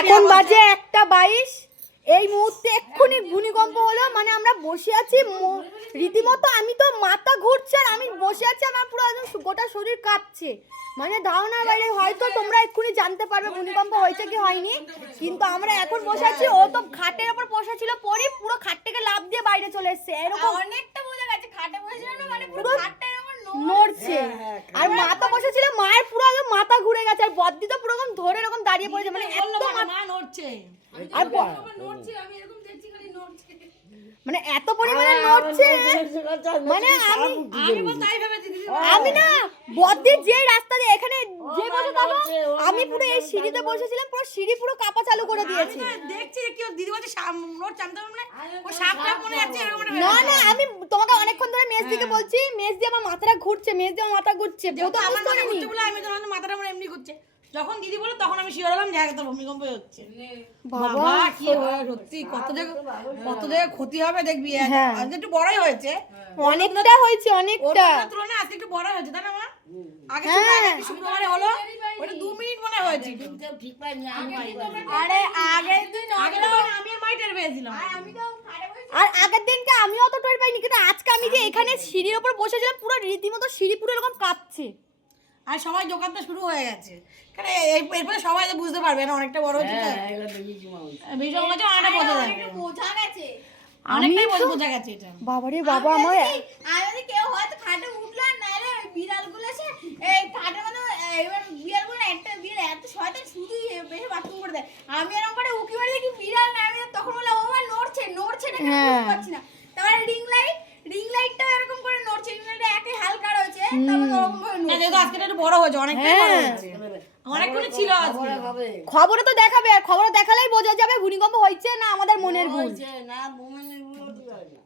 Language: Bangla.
এখন বাজে 1:22। এই মুহূর্তে এক্ষুনি ভূমিকম্প হলো, মানে আমরা বসে আছি রীতিমতো, আমি তো মাথা ঘুরছে আর আমি বসে আছি, আমার পুরো একদম গোটা শরীর কাঁপছে, মানে ধারণার বাইরে। হয়তো তোমরা এক্ষুনি জানতে পারবে ভূমিকম্প হয়েছে কি হয়নি, কিন্তু আমরা এখন বসে আছি। ও তো খাটের উপর বসা ছিল, পরে পুরো খাট থেকে লাফ দিয়ে বাইরে চলে এসেছে, এরকম অনেকটা বোঝা গেছে। খাটে বসেছিল না, মানে পুরো খাটটা এরকম নড়ছে, আর মা তো বসেছিল, মায়ের পুরো একদম মাথা ঘুরে গেছে, আর বদ্দি তো পুরো এরকম ধরে এরকম দাঁড়িয়ে পড়েছে, মানে এত মা নড়ছে, আর নড়ছে, আমি এরকম দেখছি খালি নড়ছে, মানে এত পরিমাণে নড়ছে, মানে আমি না বদ্দির যে রাস্তা দিয়ে এখানে যে বসে থাকো, আমি পুরো এই সিঁড়িতে বসেছিলাম, পুরো সিঁড়ি পুরো কাঁপা চালু করে দিয়েছি। দেখছি কি দিদি বলছে নড়ছে, আমি তো ও সাপটা মনে আছে এরকম। না না, আমি তোমাকে অনেকক্ষণ ধরে মেজ দিকে বলছি, মেজ দিয়ে আমার মাথাটা ঘুরছে, মেজ দিয়ে আমার মাথা ঘুরছে, যেহেতু আমার মাথা ঘুরছে বলে আমি তো মাথাটা আমার এমনি ঘুরছে। যখন দিদি বলে তখন আমি শিওর হলাম যে একটা ভূমিকম্প হচ্ছে। বাবা কি হয় সত্যি, কত জায়গায় ক্ষতি হবে দেখবি। আজকে একটু বড়ই হয়েছে, অনেকটা হয়েছে, অনেকটা তুলনায় আজকে একটু বড় হয়েছে, তাই না মা? আগে শুক্রবারে হলো ওটা 2 মিনিট মনে হয়েছে, ঠিক পাইনি আমি। আরে আগের দিন আমি আর মাই টের পেয়েছিলাম, আর আগের দিনকে আমিও তো টের পাইনি, কিন্তু আজকে আমি যে এখানে সিঁড়ির উপর বসেছিলাম, পুরো রীতিমতো সিঁড়ি পুরো এরকম কাঁপছে, আর সবাই দোকানটা শুরু হয়ে গেছে। কারণ এরপরে সবাই তো বুঝতে পারবে না, অনেকটা বড় হচ্ছে তো বেশি মাছ অনেকটা বোঝা গেছে, অনেকটাই বোঝা গেছে এটা। বাবারে বাবা, আমার আমি কেউ হয়তো খাটে উঠলো না রে, ওই বিড়ালগুলো এসে এই খাটে মানে এবার বিড়ালগুলো একটা বিড়াল এত শয়তান, শুধু বেশি বাথরুম করে দেয়। আমি এরকম করে উকি মারি দেখি বিড়াল না, আমি তখন বললাম ও মা নড়ছে না, বুঝতে পারছি না। তারপরে রিং লাইটটা এরকম করে নড়ছে, রিং লাইটটা একে হালকা রয়েছে, তারপর ওরকম করে না যেহেতু আজকে একটু বড় হয়েছে, অনেকটাই বড় হয়েছে, অনেকক্ষণ ছিল আজকে। খবরে তো দেখাবে, আর খবরে দেখালেই বোঝা যাবে ভূমিকম্প হয়েছে না আমাদের মনের ভুল। না, মোমেনের ভুল হতে পারে না।